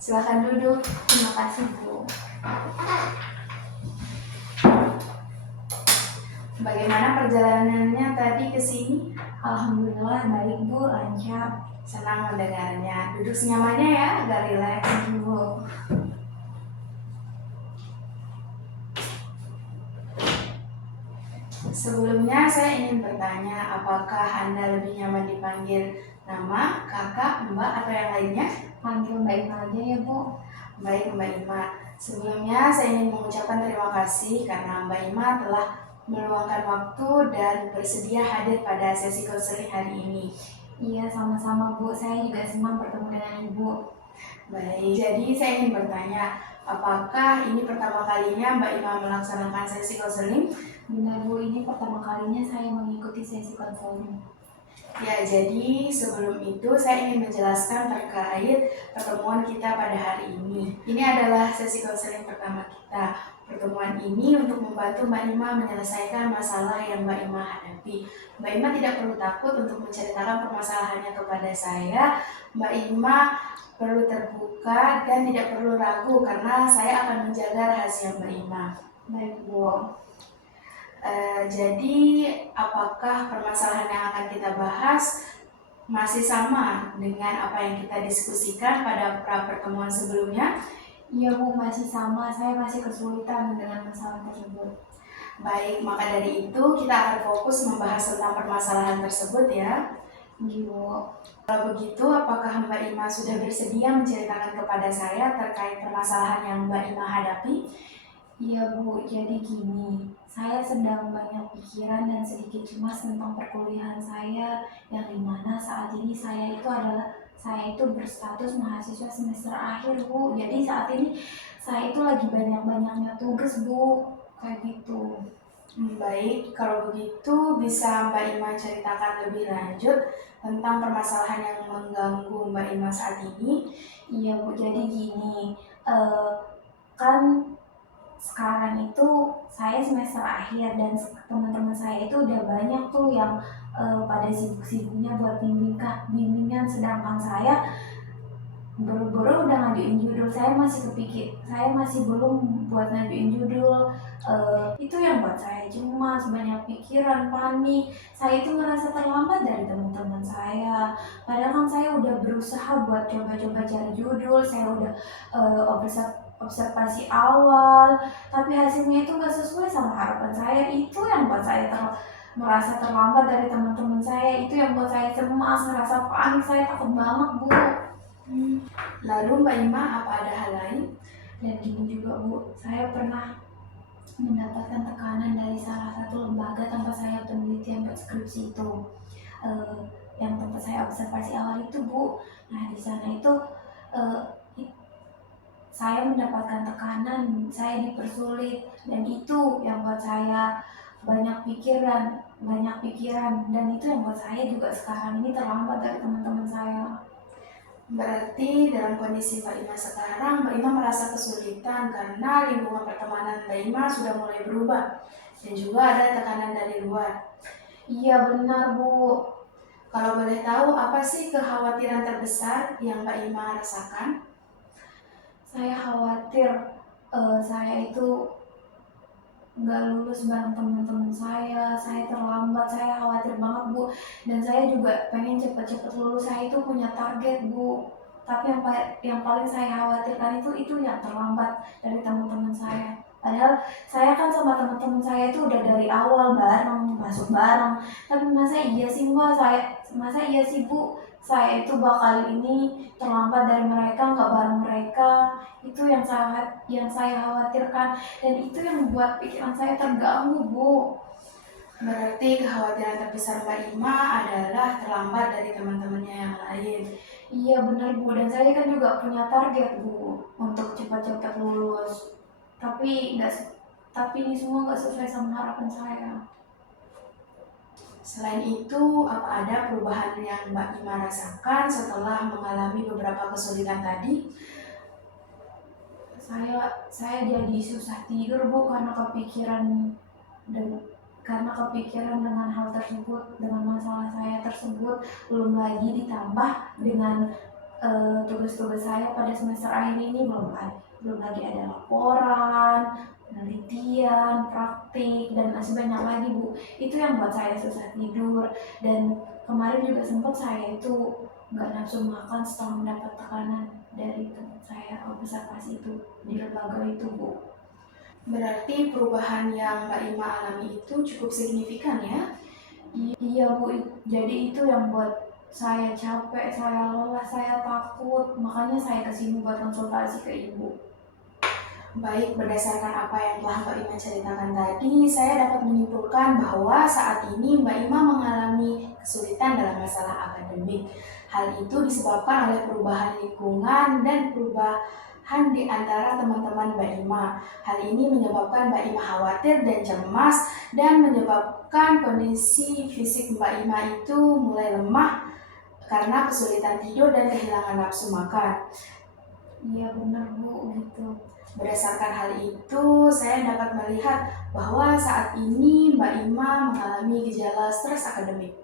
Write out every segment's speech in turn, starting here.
Silakan duduk. Terima kasih, Bu. Bagaimana perjalanannya tadi ke sini? Alhamdulillah baik, Bu, lancar. Senang mendengarnya. Duduk senyamannya ya, agak rileks, Bu. Sebelumnya saya ingin bertanya, apakah Anda lebih nyaman dipanggil nama, kakak, mbak, atau yang lainnya? Panggil Mbak Ima aja ya, Bu. Baik, Mbak Ima. Sebelumnya saya ingin mengucapkan terima kasih karena Mbak Ima telah meluangkan waktu dan bersedia hadir pada sesi konseling hari ini. Iya, sama-sama, Bu. Saya juga senang bertemu dengan Ibu. Baik, jadi saya ingin bertanya, apakah ini pertama kalinya Mbak Ima melaksanakan sesi konseling? Benar, Bu, ini pertama kalinya saya mengikuti sesi konseling. Ya, jadi sebelum itu saya ingin menjelaskan terkait pertemuan kita pada hari ini. Ini adalah sesi konseling pertama kita. Pertemuan ini untuk membantu Mbak Ima menyelesaikan masalah yang Mbak Ima hadapi. Mbak Ima tidak perlu takut untuk menceritakan permasalahannya kepada saya. Mbak Ima perlu terbuka dan tidak perlu ragu karena saya akan menjaga rahasia Mbak Ima. Baik, Bu. Jadi apakah permasalahan yang akan kita bahas masih sama dengan apa yang kita diskusikan pada pertemuan sebelumnya? Iya, Bu, masih sama. Saya masih kesulitan dengan masalah tersebut. Baik, maka dari itu kita akan fokus membahas tentang permasalahan tersebut ya. Iya, Bu. Kalau begitu, apakah Mbak Ima sudah bersedia menceritakan kepada saya terkait permasalahan yang Mbak Ima hadapi? Iya, Bu, jadi gini, saya sedang banyak pikiran dan sedikit cemas tentang perkuliahan saya, yang dimana saat ini saya itu berstatus mahasiswa semester akhir, Bu. Jadi saat ini saya itu lagi banyak-banyaknya tugas, Bu, kayak gitu. Baik, kalau begitu bisa Mbak Ima ceritakan lebih lanjut tentang permasalahan yang mengganggu Mbak Ima saat ini? Iya, Bu, jadi gini, kan sekarang itu saya semester akhir dan teman-teman saya itu udah banyak tuh yang pada sibuk-sibuknya buat bimbingan, sedangkan saya buru-buru udah ngajuin judul. Saya masih belum buat ngajuin judul. Itu yang buat saya cemas, banyak pikiran, panik. Saya itu merasa terlambat dari teman-teman saya, padahal kan saya udah berusaha buat coba-coba cari judul, saya udah observasi awal, tapi hasilnya itu nggak sesuai sama harapan saya. Itu yang buat saya merasa terlambat dari teman-teman saya. Itu yang buat saya cemas, ngerasa panik, saya takut banget, Bu. Lalu Mbak Ima, apa ada hal lain? Dan gini juga, Bu, saya pernah mendapatkan tekanan dari salah satu lembaga tempat saya penelitian buat skripsi itu, yang tempat saya observasi awal itu, Bu. Nah, di sana itu saya mendapatkan tekanan, saya dipersulit, dan itu yang buat saya banyak pikiran, dan itu yang buat saya juga sekarang ini terlambat dari teman-teman saya. Berarti dalam kondisi Mbak Ima sekarang, Mbak Ima merasa kesulitan karena lingkungan pertemanan Mbak Ima sudah mulai berubah dan juga ada tekanan dari luar. Iya, benar, Bu. Kalau boleh tahu, apa sih kekhawatiran terbesar yang Mbak Ima rasakan? Saya khawatir saya itu nggak lulus bareng teman-teman saya terlambat, saya khawatir banget, Bu. Dan saya juga pengen cepet-cepet lulus, saya itu punya target, Bu. Tapi yang paling saya khawatirkan itu yang terlambat dari teman-teman saya. Padahal saya kan sama teman-teman saya itu udah dari awal bareng, masuk bareng. Tapi masa iya sih, Mbak, masa iya sih, Bu, saya itu bakal ini terlambat dari mereka, nggak bareng mereka. Itu yang saya khawatirkan, dan itu yang membuat pikiran saya terganggu, Bu. Berarti kekhawatiran terbesar Mbak Ima adalah terlambat dari teman-temannya yang lain. Iya, benar, Bu, dan saya kan juga punya target, Bu, untuk cepat-cepat lulus. Tapi ini semua nggak sesuai sama harapan saya. Selain itu, apa ada perubahan yang Mbak Ima rasakan setelah mengalami beberapa kesulitan tadi? Saya jadi susah tidur, Bu, karena kepikiran dengan hal tersebut, dengan masalah saya tersebut. Belum lagi ditambah dengan tugas-tugas saya pada semester akhir ini belum lagi ada laporan, penelitian, praktik, dan masih banyak lagi Bu. Itu yang buat saya susah tidur, dan kemarin juga sempat saya itu nggak nafsu makan setelah mendapat tekanan dari teman saya observasi itu di lembaga itu Bu. Berarti perubahan yang Mbak Ima alami itu cukup signifikan ya? Iya Bu, jadi itu yang buat saya capek, saya lelah, saya takut, makanya saya kesini buat konsultasi ke Ibu. Baik, berdasarkan apa yang telah Mbak Ima ceritakan tadi, saya dapat menyimpulkan bahwa saat ini Mbak Ima mengalami kesulitan dalam masalah akademik. Hal itu disebabkan oleh perubahan lingkungan dan perubahan di antara teman-teman Mbak Ima. Hal ini menyebabkan Mbak Ima khawatir dan cemas dan menyebabkan kondisi fisik Mbak Ima itu mulai lemah karena kesulitan tidur dan kehilangan nafsu makan. Iya benar Bu, gitu. Berdasarkan hal itu, saya dapat melihat bahwa saat ini Mbak Ima mengalami gejala stres akademik.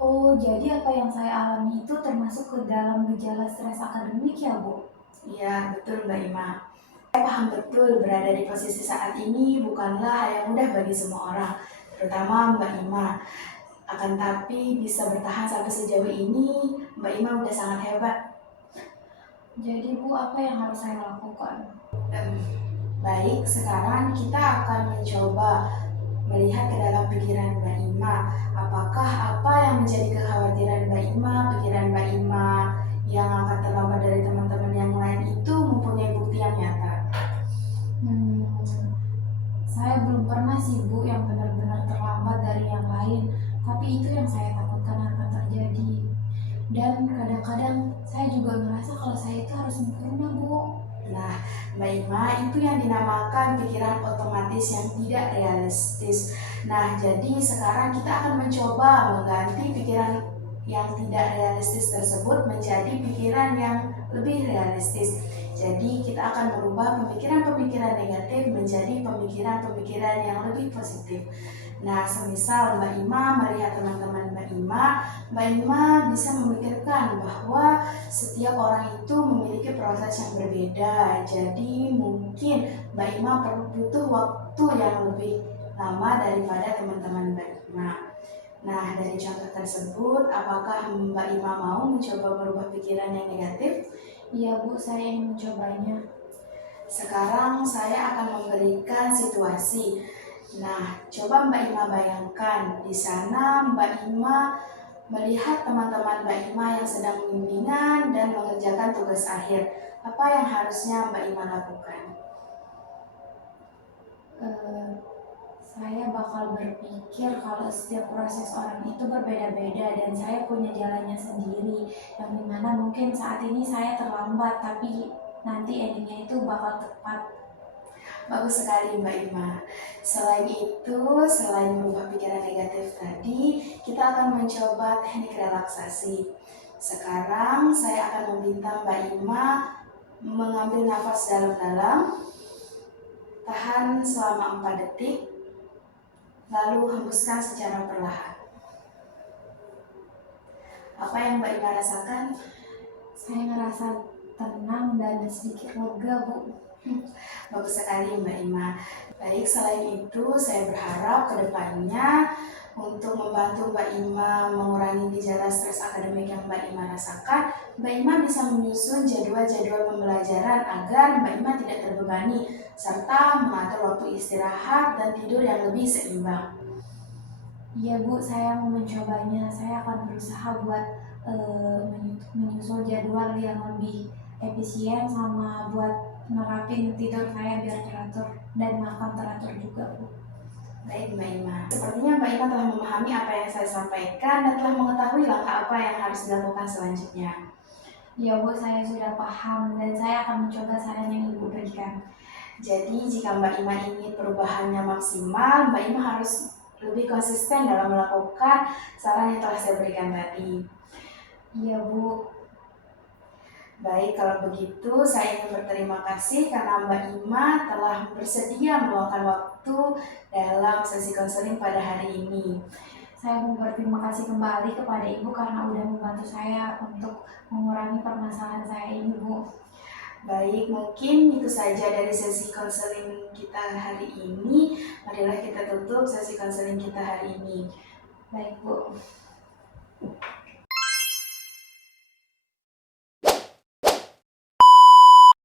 Oh, jadi apa yang saya alami itu termasuk ke dalam gejala stres akademik ya Bu? Iya, betul Mbak Ima. Saya paham betul berada di posisi saat ini bukanlah hal yang mudah bagi semua orang, terutama Mbak Ima. Akan tapi bisa bertahan sampai sejauh ini, Mbak Ima udah sangat hebat. Jadi Bu, apa yang harus saya lakukan? Baik, sekarang kita akan mencoba melihat ke dalam pikiran Mbak Ima. Apakah apa yang menjadi kekhawatiran Mbak Ima, pikiran Mbak Ima yang akan terlambat dari teman-teman yang lain itu mempunyai bukti yang nyata? Saya belum pernah sih Bu yang benar-benar terlambat dari yang lain, tapi itu yang saya takutkan akan terjadi. Dan kadang-kadang saya juga merasa kalau saya itu harus sempurna Bu. Nah, Mbak Ima, itu yang dinamakan pikiran otomatis yang tidak realistis. Nah, jadi sekarang kita akan mencoba mengganti pikiran yang tidak realistis tersebut menjadi pikiran yang lebih realistis. Jadi kita akan merubah pemikiran-pemikiran negatif menjadi pemikiran-pemikiran yang lebih positif. Nah, semisal Mbak Ima melihat teman-teman Mbak Ima bisa memikirkan bahwa setiap orang itu memiliki proses yang berbeda. Jadi mungkin Mbak Ima butuh waktu yang lebih lama daripada teman-teman Mbak Ima. Nah, dari contoh tersebut, apakah Mbak Ima mau mencoba merubah pikiran yang negatif? Iya Bu, saya ingin mencobanya. Sekarang saya akan memberikan situasi. Nah, coba Mbak Ima bayangkan, di sana Mbak Ima melihat teman-teman Mbak Ima yang sedang bimbingan dan mengerjakan tugas akhir. Apa yang harusnya Mbak Ima lakukan? Saya bakal berpikir kalau setiap proses orang itu berbeda-beda dan saya punya jalannya sendiri, yang dimana mungkin saat ini saya terlambat tapi nanti endingnya itu bakal tepat. Bagus sekali Mbak Ima. Selain itu, selain merubah pikiran negatif tadi, kita akan mencoba teknik relaksasi. Sekarang saya akan meminta Mbak Ima mengambil nafas dalam-dalam, tahan selama 4 detik, lalu hembuskan secara perlahan. Apa yang Mbak Ima rasakan? Saya ngerasa tenang dan sedikit lega Bu. Bagus sekali Mbak Ima. Baik, selain itu saya berharap kedepannya untuk membantu Mbak Ima mengurangi gejala stres akademik yang Mbak Ima rasakan, Mbak Ima bisa menyusun jadwal-jadwal pembelajaran agar Mbak Ima tidak terbebani, serta mengatur waktu istirahat dan tidur yang lebih seimbang. Iya Bu, saya mau mencobanya. Saya akan berusaha buat menyusun jadwal yang lebih efisien sama buat nerapin tidur saya biar teratur dan makan teratur juga Bu. Baik Mbak Ima, sepertinya Mbak Ima telah memahami apa yang saya sampaikan dan telah mengetahui langkah apa yang harus dilakukan selanjutnya. Ya Bu, saya sudah paham dan saya akan mencoba saran yang Ibu berikan. Jadi jika Mbak Ima ingin perubahannya maksimal, Mbak Ima harus lebih konsisten dalam melakukan saran yang telah saya berikan tadi. Iya Bu. Baik, kalau begitu saya ingin berterima kasih karena Mbak Ima telah bersedia meluangkan waktu dalam sesi konseling pada hari ini. Saya mau berterima kasih kembali kepada Ibu karena udah membantu saya untuk mengurangi permasalahan saya ini, Bu. Baik, mungkin itu saja dari sesi konseling kita hari ini. Marilah kita tutup sesi konseling kita hari ini. Baik, Bu.